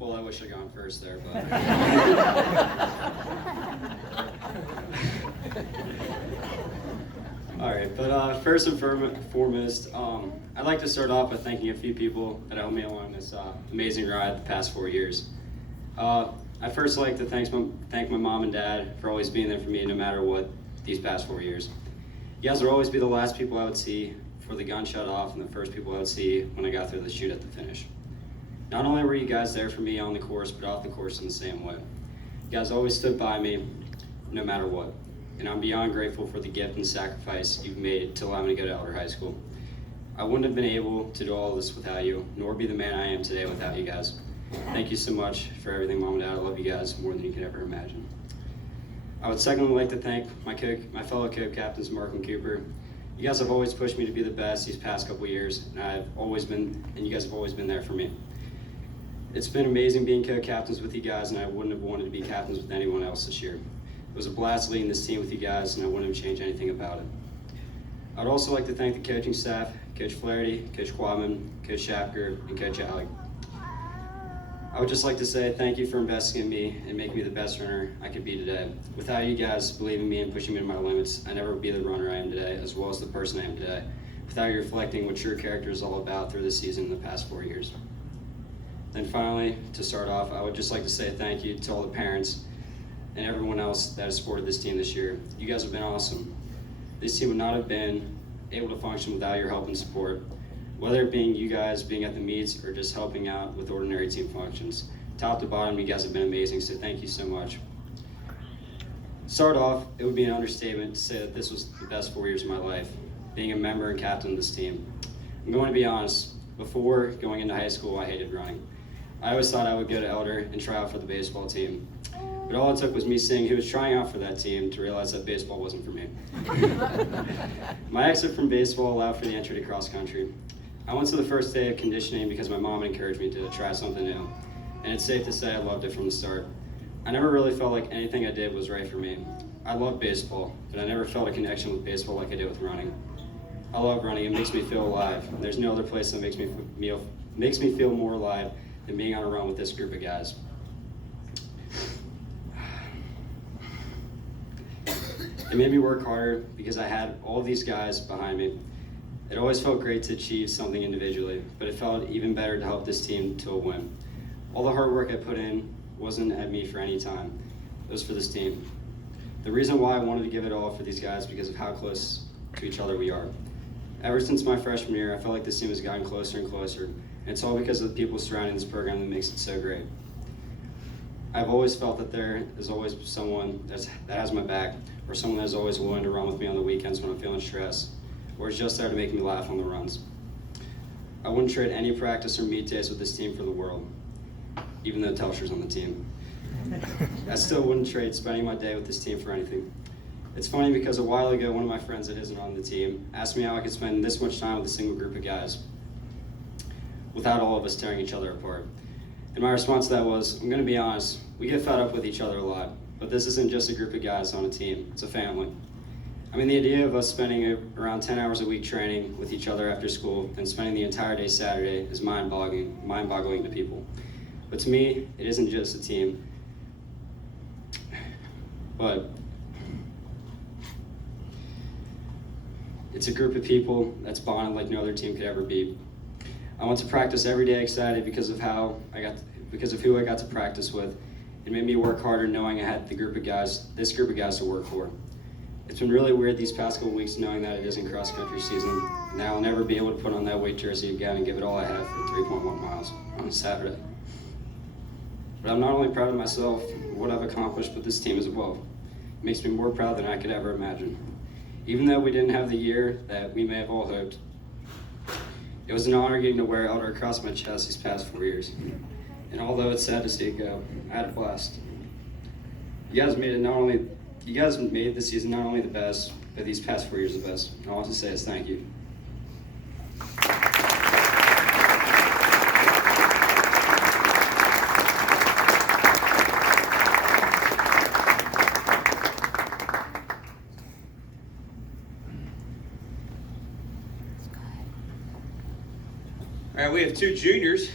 Well, I wish I'd gone first there, but. All right, but first and foremost, I'd like to start off by thanking a few people that helped me along this amazing ride the past 4 years. I'd first like to thank my mom and dad for always being there for me no matter what these past 4 years. You guys would always be the last people I would see before the gun shut off and the first people I would see when I got through the chute at the finish. Not only were you guys there for me on the course, but off the course in the same way. You guys always stood by me no matter what. And I'm beyond grateful for the gift and sacrifice you've made to allow me to go to Elder High School. I wouldn't have been able to do all this without you, nor be the man I am today without you guys. Thank you so much for everything, Mom and Dad. I love you guys more than you could ever imagine. I would secondly like to thank my fellow co-captains, Mark and Cooper. You guys have always pushed me to be the best these past couple years, and you guys have always been there for me. It's been amazing being co-captains with you guys, and I wouldn't have wanted to be captains with anyone else this year. It was a blast leading this team with you guys, and I wouldn't have changed anything about it. I'd also like to thank the coaching staff, Coach Flaherty, Coach Quadman, Coach Shapker, and Coach Alec. I would just like to say thank you for investing in me and making me the best runner I could be today. Without you guys believing me and pushing me to my limits, I never would be the runner I am today, as well as the person I am today, without you reflecting what your character is all about through the season in the past 4 years. Then finally, to start off, I would just like to say thank you to all the parents and everyone else that has supported this team this year. You guys have been awesome. This team would not have been able to function without your help and support, whether it being you guys being at the meets or just helping out with ordinary team functions. Top to bottom, you guys have been amazing, so thank you so much. Start off, it would be an understatement to say that this was the best 4 years of my life, being a member and captain of this team. I'm going to be honest, before going into high school, I hated running. I always thought I would go to Elder and try out for the baseball team. But all it took was me seeing who was trying out for that team to realize that baseball wasn't for me. My exit from baseball allowed for the entry to cross country. I went to the first day of conditioning because my mom encouraged me to try something new. And it's safe to say I loved it from the start. I never really felt like anything I did was right for me. I love baseball, but I never felt a connection with baseball like I did with running. I love running, it makes me feel alive. There's no other place that makes me feel more alive than being on a run with this group of guys. It made me work harder because I had all these guys behind me. It always felt great to achieve something individually, but it felt even better to help this team to a win. All the hard work I put in wasn't at me for any time. It was for this team. The reason why I wanted to give it all for these guys because of how close to each other we are. Ever since my freshman year, I felt like this team has gotten closer and closer, and it's all because of the people surrounding this program that makes it so great. I've always felt that there is always someone that has my back, or someone that is always willing to run with me on the weekends when I'm feeling stressed, or is just there to make me laugh on the runs. I wouldn't trade any practice or meet days with this team for the world, even though Telsher's on the team. I still wouldn't trade spending my day with this team for anything. It's funny because a while ago, one of my friends that isn't on the team asked me how I could spend this much time with a single group of guys without all of us tearing each other apart. And my response to that was, I'm going to be honest, we get fed up with each other a lot, but this isn't just a group of guys on a team, it's a family. I mean, the idea of us spending around 10 hours a week training with each other after school and spending the entire day Saturday is mind-boggling to people. But to me, it isn't just a team, but it's a group of people that's bonded like no other team could ever be. I went to practice every day excited because of who I got to practice with. It made me work harder knowing I had this group of guys to work for. It's been really weird these past couple weeks knowing that it isn't cross-country season, and I'll never be able to put on that weight jersey again and give it all I have for 3.1 miles on a Saturday. But I'm not only proud of myself and what I've accomplished, but this team as well. It makes me more proud than I could ever imagine. Even though we didn't have the year that we may have all hoped, it was an honor getting to wear Elder across my chest these past 4 years. And although it's sad to see it go, I had a blast. You guys made this season not only the best, but these past 4 years the best. And all I want to say is thank you. All right, we have two juniors